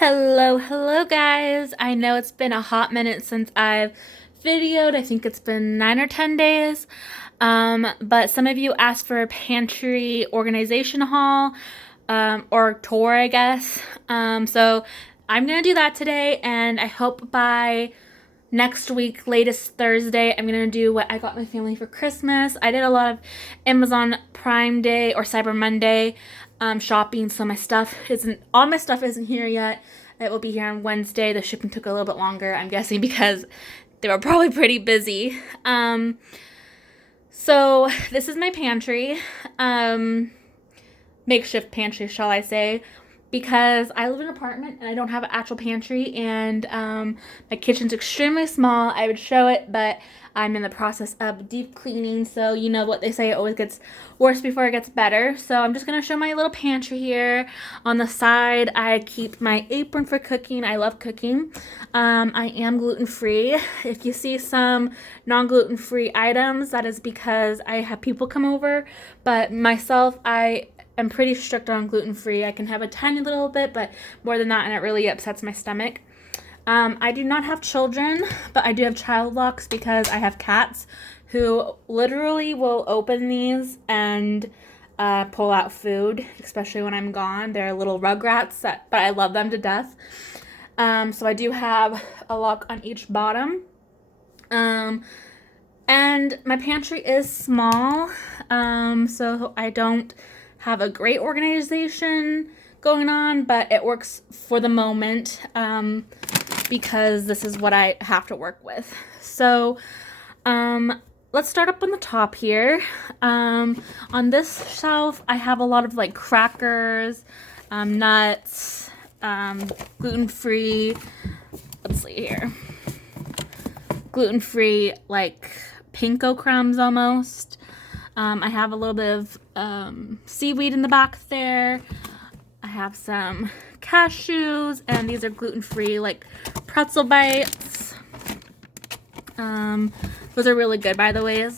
Hello guys. I know it's been a hot minute since I've videoed. I think it's been 9 or 10 days. But some of you asked for a pantry organization haul, or tour, I guess. So I'm gonna do that today, and I hope by next week, latest Thursday, I'm gonna do what I got my family for Christmas. I did a lot of Amazon Prime Day or Cyber Monday shopping, so all my stuff isn't here yet. It will be here on Wednesday. The shipping took a little bit longer, I'm guessing, because they were probably pretty busy. So this is my pantry, makeshift pantry, shall I say, because I live in an apartment and I don't have an actual pantry, and my kitchen's extremely small. I would show it, but I'm in the process of deep cleaning, so you know what they say, it always gets worse before it gets better. So I'm just going to show my little pantry here. On the side, I keep my apron for cooking. I love cooking. I am gluten-free. If you see some non-gluten-free items, that is because I have people come over, but myself, I'm pretty strict on gluten-free. I can have a tiny little bit, but more than that, and it really upsets my stomach. I do not have children, but I do have child locks because I have cats who literally will open these and pull out food, especially when I'm gone. They're little rugrats, but I love them to death. So I do have a lock on each bottom. And my pantry is small, so I don't have a great organization going on, but it works for the moment, because this is what I have to work with. So let's start up on the top here. On this shelf, I have a lot of like crackers, nuts, gluten-free, let's see here, gluten-free like panko crumbs almost. I have a little bit of seaweed in the back there. I have some cashews, and these are gluten-free, like pretzel bites. Those are really good, by the way.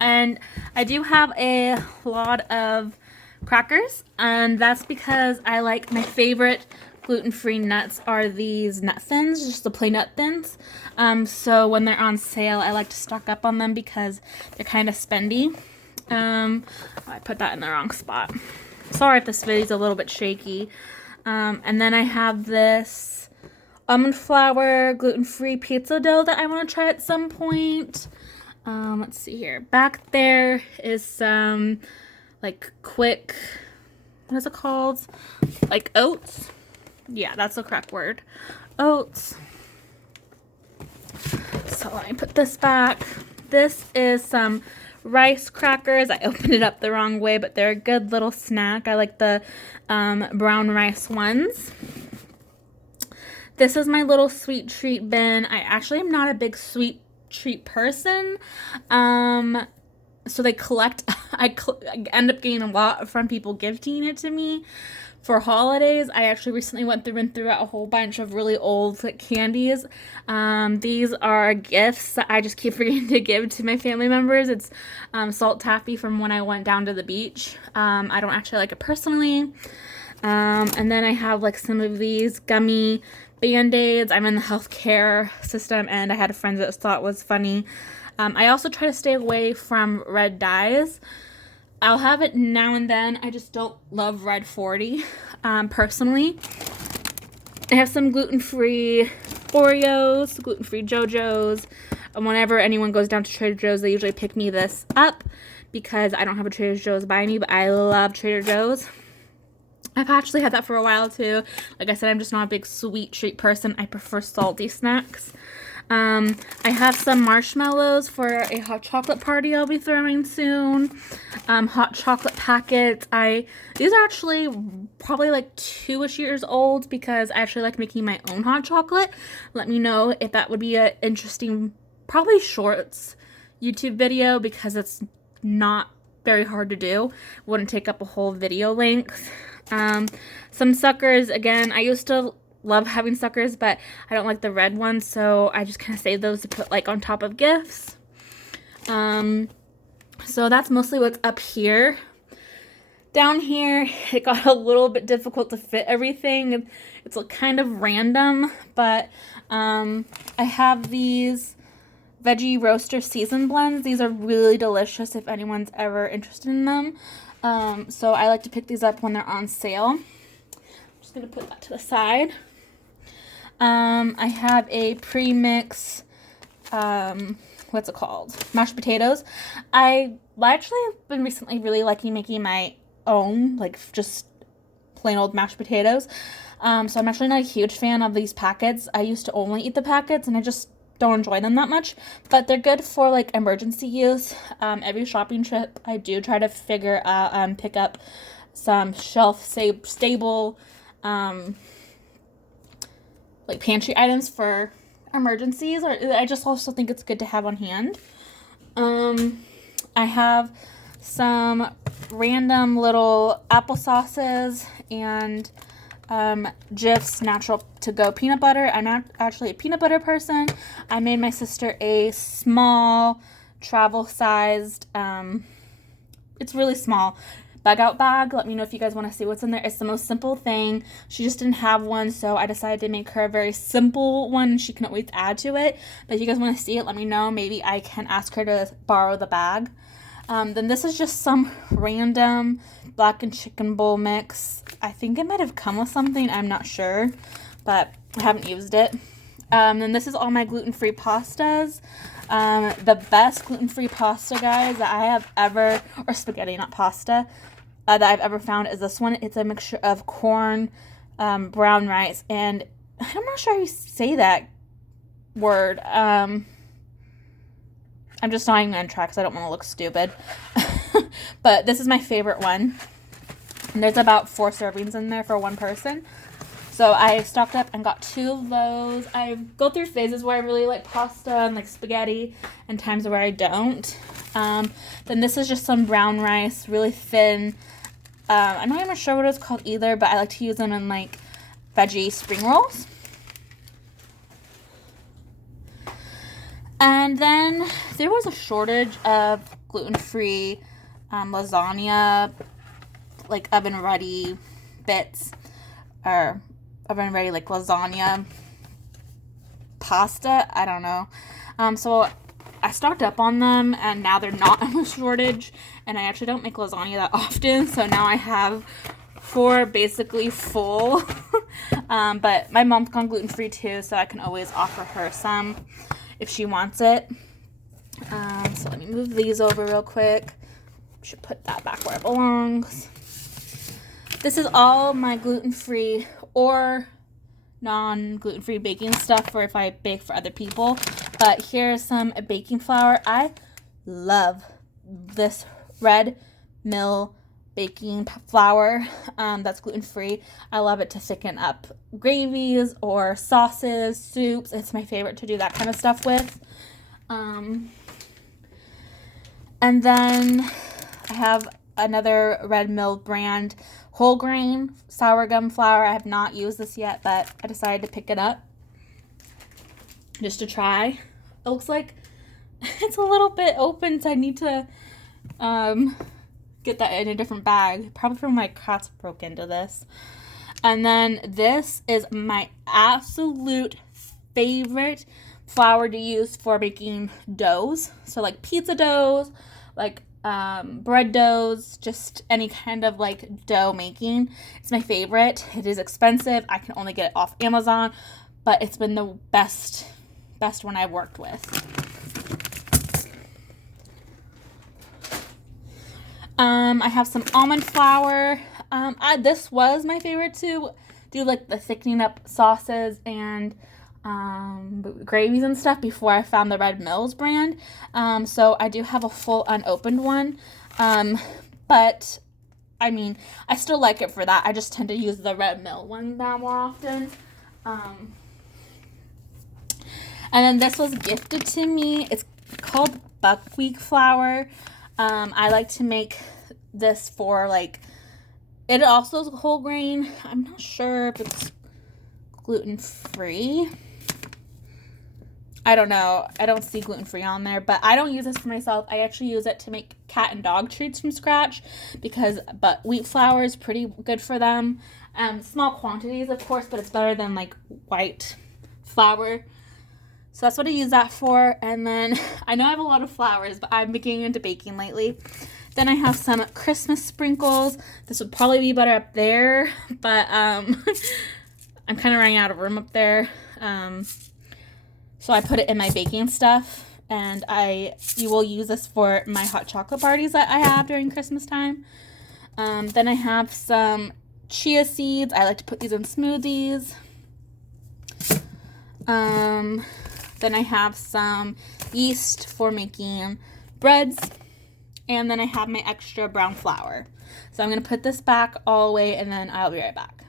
And I do have a lot of crackers, and that's because I like, my favorite gluten-free nuts are these nut thins, just the plain nut thins. So when they're on sale, I like to stock up on them because they're kind of spendy. I put that in the wrong spot. Sorry if this video's a little bit shaky. And then I have this almond flour gluten-free pizza dough that I want to try at some point. Let's see here. Back there is some like quick, what is it called? Like oats. Yeah, that's the correct word. Oats. So let me put this back. This is some rice crackers. I opened it up the wrong way, but they're a good little snack. I like the brown rice ones. This is my little sweet treat bin. I actually am not a big sweet treat person. So they collect, I end up getting a lot from people gifting it to me for holidays. I actually recently went through and threw out a whole bunch of really old candies. These are gifts that I just keep forgetting to give to my family members. It's salt taffy from when I went down to the beach. I don't actually like it personally. And then I have like some of these gummy Band-Aids. I'm in the healthcare system, and I had a friend that thought it was funny. I also try to stay away from red dyes. I'll have it now and then. I just don't love red 40, personally. I have some gluten-free Oreos, gluten-free JoJo's. And whenever anyone goes down to Trader Joe's, they usually pick me this up because I don't have a Trader Joe's by me, but I love Trader Joe's. I've actually had that for a while too. Like I said, I'm just not a big sweet treat person. I prefer salty snacks. I have some marshmallows for a hot chocolate party I'll be throwing soon. Hot chocolate packets. These are actually probably like 2-ish years old because I actually like making my own hot chocolate. Let me know if that would be an interesting, probably shorts YouTube video, because it's not very hard to do. Wouldn't take up a whole video length. Some suckers. Again, I used to love having suckers, but I don't like the red ones, so I just kind of save those to put like on top of gifts. So that's mostly what's up here. Down here, it got a little bit difficult to fit everything. It's kind of random, but I have these veggie roaster season blends. These are really delicious if anyone's ever interested in them. So I like to pick these up when they're on sale. I'm just going to put that to the side. I have a pre-mix, what's it called? Mashed potatoes. I actually have been recently really liking making my own, like just plain old mashed potatoes. So I'm actually not a huge fan of these packets. I used to only eat the packets and I just don't enjoy them that much, but they're good for like emergency use. Every shopping trip I do try to figure out, pick up some stable, like pantry items for emergencies, or I just also think it's good to have on hand. I have some random little applesauces and Jif's natural to go peanut butter. I'm not actually a peanut butter person. I made my sister a small travel sized, it's really small, bug out bag. Let me know if you guys want to see what's in there. It's the most simple thing. She just didn't have one, so I decided to make her a very simple one. She can always add to it. But if you guys want to see it, let me know. Maybe I can ask her to borrow the bag. Then this is just some random blackened chicken bowl mix. I think it might have come with something. I'm not sure, but I haven't used it. Then this is all my gluten-free pastas. The best gluten-free pasta, guys, that I have ever, or spaghetti, not pasta, that I've ever found is this one. It's a mixture of corn, brown rice, and I'm not sure how you say that word. I'm just not even going to try because I don't want to look stupid. But this is my favorite one. And there's about 4 servings in there for one person. So I stocked up and got 2 of those. I go through phases where I really like pasta and like spaghetti and times where I don't. Then this is just some brown rice, really thin. I'm not even sure what it's called either, but I like to use them in like veggie spring rolls. And then there was a shortage of gluten-free lasagna, like oven-ready bits, or oven-ready like lasagna pasta. I don't know. So I stocked up on them, and now they're not on a shortage, and I actually don't make lasagna that often, so now I have 4 basically full. But my mom's gone gluten-free too, so I can always offer her some if she wants it. So let me move these over real quick. Should put that back where it belongs. This is all my gluten-free or non-gluten-free baking stuff for if I bake for other people. But here's some baking flour. I love this red mill baking flour that's gluten-free. I love it to thicken up gravies or sauces, soups. It's my favorite to do that kind of stuff with. And then I have another Red Mill brand whole grain sour gum flour. I have not used this yet, but I decided to pick it up just to try. It looks like it's a little bit open, so I need to get that in a different bag. Probably from my cats broke into this. And then this is my absolute favorite flour to use for making doughs. So like pizza doughs, like bread doughs, just any kind of like dough making. It's my favorite. It is expensive. I can only get it off Amazon, but it's been the best one I've worked with. I have some almond flour. This was my favorite to do like the thickening up sauces and gravies and stuff before I found the Red Mills brand. So I do have a full unopened one. But I mean, I still like it for that. I just tend to use the Red Mill one now more often. And then this was gifted to me. It's called buckwheat flour. I like to make this for like, it also is whole grain. I'm not sure if it's gluten-free. I don't know. I don't see gluten-free on there, but I don't use this for myself. I actually use it to make cat and dog treats from scratch but wheat flour is pretty good for them. Small quantities, of course, but it's better than like white flour. So that's what I use that for. And then I know I have a lot of flours, but I'm getting into baking lately. Then I have some Christmas sprinkles. This would probably be better up there, but I'm kind of running out of room up there. So I put it in my baking stuff, and you will use this for my hot chocolate parties that I have during Christmas time. Then I have some chia seeds. I like to put these in smoothies. Then I have some yeast for making breads. And then I have my extra brown flour. So I'm going to put this back all the way, and then I'll be right back.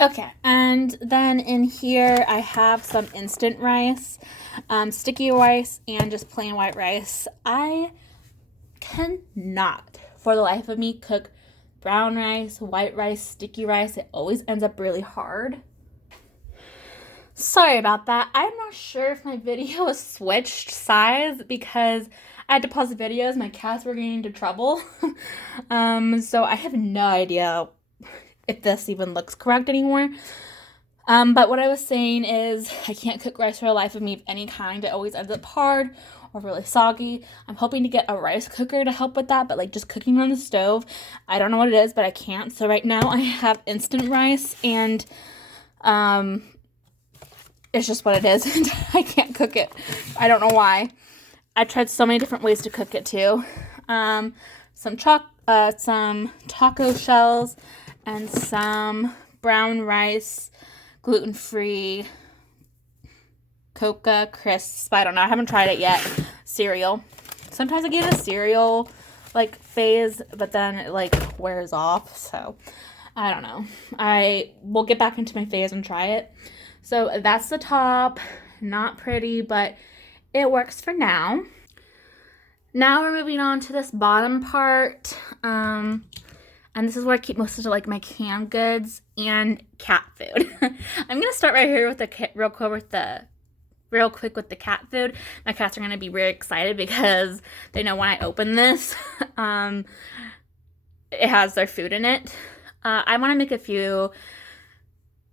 Okay, and then in here I have some instant rice, sticky rice, and just plain white rice. I cannot, for the life of me, cook brown rice, white rice, sticky rice. It always ends up really hard. Sorry about that. I'm not sure if my video has switched sides because I had to pause the videos. My cats were getting into trouble. So I have no idea if this even looks correct anymore. But what I was saying is I can't cook rice for the life of me of any kind. It always ends up hard or really soggy. I'm hoping to get a rice cooker to help with that, but like just cooking on the stove, I don't know what it is, but I can't. So right now I have instant rice, and it's just what it is. I can't cook it. I don't know why. I tried so many different ways to cook it too. Some taco shells and some brown rice, gluten-free, Coca Crisps. I don't know. I haven't tried it yet. Cereal. Sometimes I get a cereal like phase, but then it like wears off. So I don't know. I will get back into my phase and try it. So that's the top. Not pretty, but it works for now. Now we're moving on to this bottom part. And this is where I keep most of like my canned goods and cat food. I'm gonna start right here with real quick with the cat food. My cats are gonna be very excited because they know when I open this, it has their food in it. I want to make a few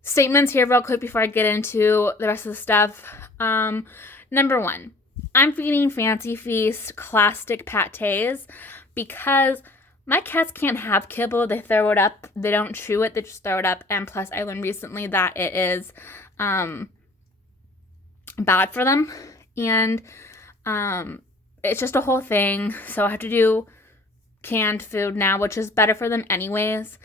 statements here real quick before I get into the rest of the stuff. Number one, I'm feeding Fancy Feast classic pâtés because my cats can't have kibble. They throw it up. They don't chew it. They just throw it up. And plus, I learned recently that it is bad for them. And it's just a whole thing. So I have to do canned food now, which is better for them anyways.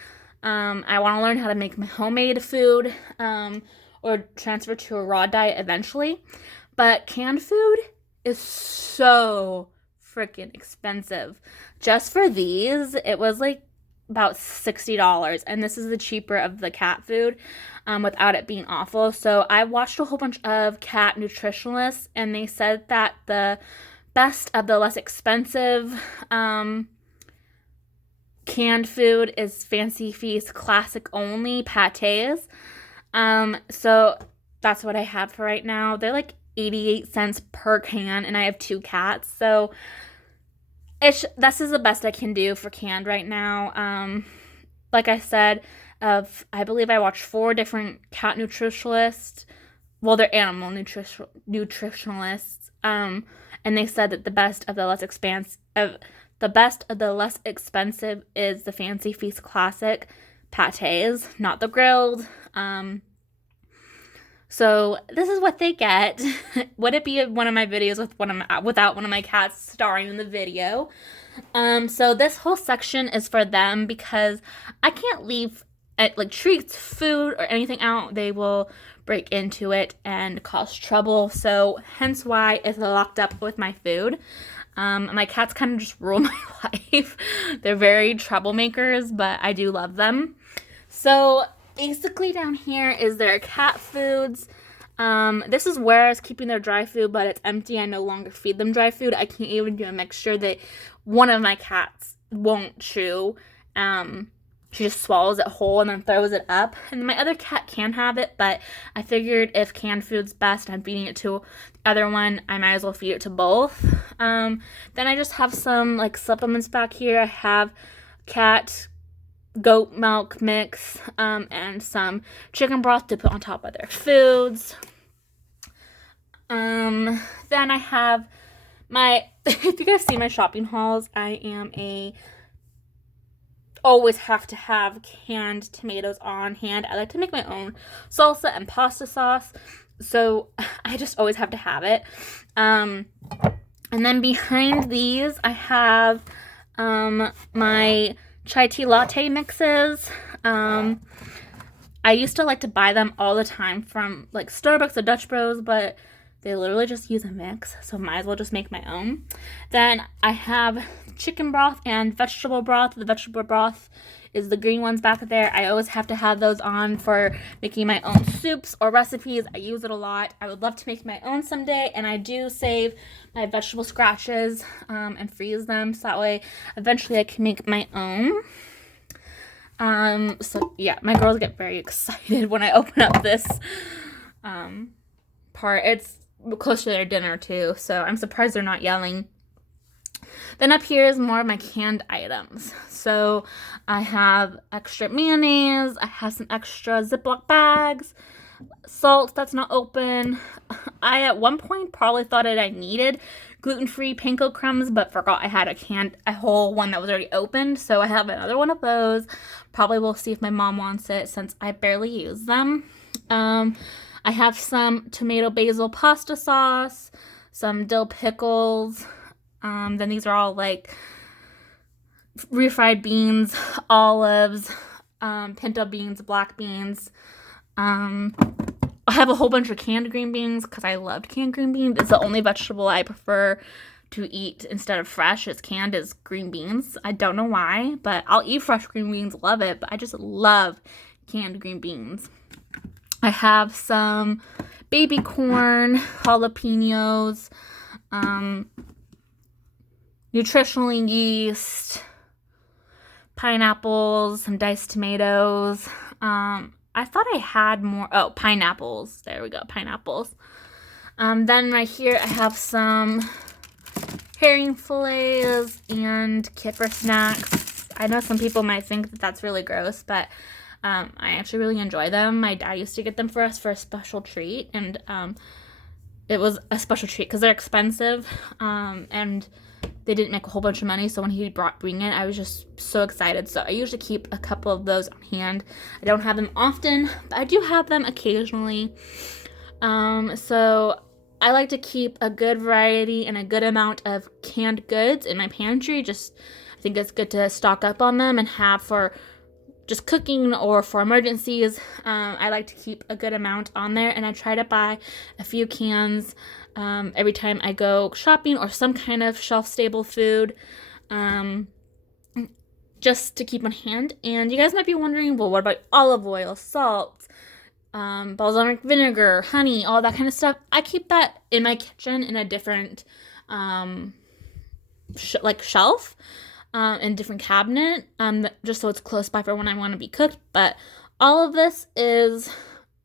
I want to learn how to make my homemade food or transfer to a raw diet eventually. But canned food is so freaking expensive. Just for these, it was like about $60, and this is the cheaper of the cat food without it being awful. So I watched a whole bunch of cat nutritionalists, and they said that the best of the less expensive canned food is Fancy Feast classic only pâtés. So that's what I have for right now. They're like 88 cents per can, and I have 2 cats, so this is the best I can do for canned right now. Like I said, I believe I watched 4 different cat nutritionalists. Well, they're animal nutritionalists. And they said that the best of the less expensive is the Fancy Feast classic pâtés, not the grilled. So this is what they get. Would it be one of my videos without one of my cats starring in the video? So this whole section is for them because I can't leave like treats, food, or anything out. They will break into it and cause trouble. So hence why it's locked up with my food. My cats kind of just rule my life. They're very troublemakers, but I do love them. So basically down here is their cat foods. This is where I was keeping their dry food, but it's empty. I no longer feed them dry food. I can't even do a mixture that one of my cats won't chew. She just swallows it whole and then throws it up. And my other cat can have it, but I figured if canned food's best, I'm feeding it to the other one, I might as well feed it to both. Then I just have some like supplements back here. I have cat goat milk mix, and some chicken broth to put on top of their foods. Then I have my, if you guys see my shopping hauls, I am always have to have canned tomatoes on hand. I like to make my own salsa and pasta sauce, so I just always have to have it. And then behind these, I have my chai tea latte mixes. I used to like to buy them all the time from like Starbucks or Dutch Bros, but they literally just use a mix, so might as well just make my own. Then I have chicken broth and vegetable broth. The vegetable broth is the green ones back there. I always have to have those on for making my own soups or recipes. I use it a lot. I would love to make my own someday, and I do save my vegetable scratches and freeze them, so that way eventually I can make my own. So yeah, my girls get very excited when I open up this part. It's close to their dinner too, so I'm surprised they're not yelling. Then up here is more of my canned items. So I have extra mayonnaise, I have some extra Ziploc bags, salt that's not open. I at one point probably thought that I needed gluten-free panko crumbs, but forgot I had a whole one that was already opened, so I have another one of those. Probably will see if my mom wants it since I barely use them. I have some tomato basil pasta sauce, some dill pickles. Then these are all like refried beans, olives, pinto beans, black beans. I have a whole bunch of canned green beans because I loved canned green beans. It's the only vegetable I prefer to eat instead of fresh. It's canned is green beans. I don't know why, but I'll eat fresh green beans, love it, but I just love canned green beans. I have some baby corn, jalapenos, nutritional yeast, pineapples, some diced tomatoes. I thought I had more. Oh, pineapples. There we go, pineapples. Then right here I have some herring fillets and kefir snacks. I know some people might think that that's really gross, but I actually really enjoy them. My dad used to get them for us for a special treat, and it was a special treat because they're expensive, and they didn't make a whole bunch of money, so when he bring it, I was just so excited. So I usually keep a couple of those on hand. I don't have them often, but I do have them occasionally. So I like to keep a good variety and a good amount of canned goods in my pantry. I think it's good to stock up on them and have for just cooking or for emergencies. I like to keep a good amount on there, and I try to buy a few cans every time I go shopping or some kind of shelf-stable food, just to keep on hand. And you guys might be wondering, well, what about olive oil, salt, balsamic vinegar, honey, all that kind of stuff? I keep that in my kitchen in a different shelf, in different cabinet, just so it's close by for when I want to be cooked. But all of this is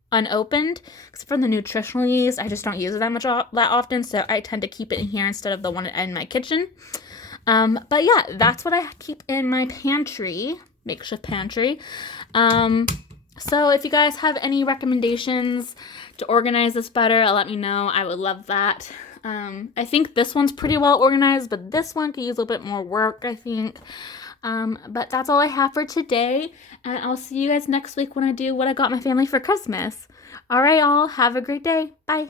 unopened, except for the nutritional yeast. I just don't use it that often, so I tend to keep it in here instead of the one in my kitchen. But yeah, that's what I keep in my pantry, makeshift pantry. So if you guys have any recommendations to organize this better, let me know. I would love that. I think this one's pretty well organized, but this one could use a little bit more work, I think. But that's all I have for today, and I'll see you guys next week when I do what I got my family for Christmas. All right, all, have a great day. Bye.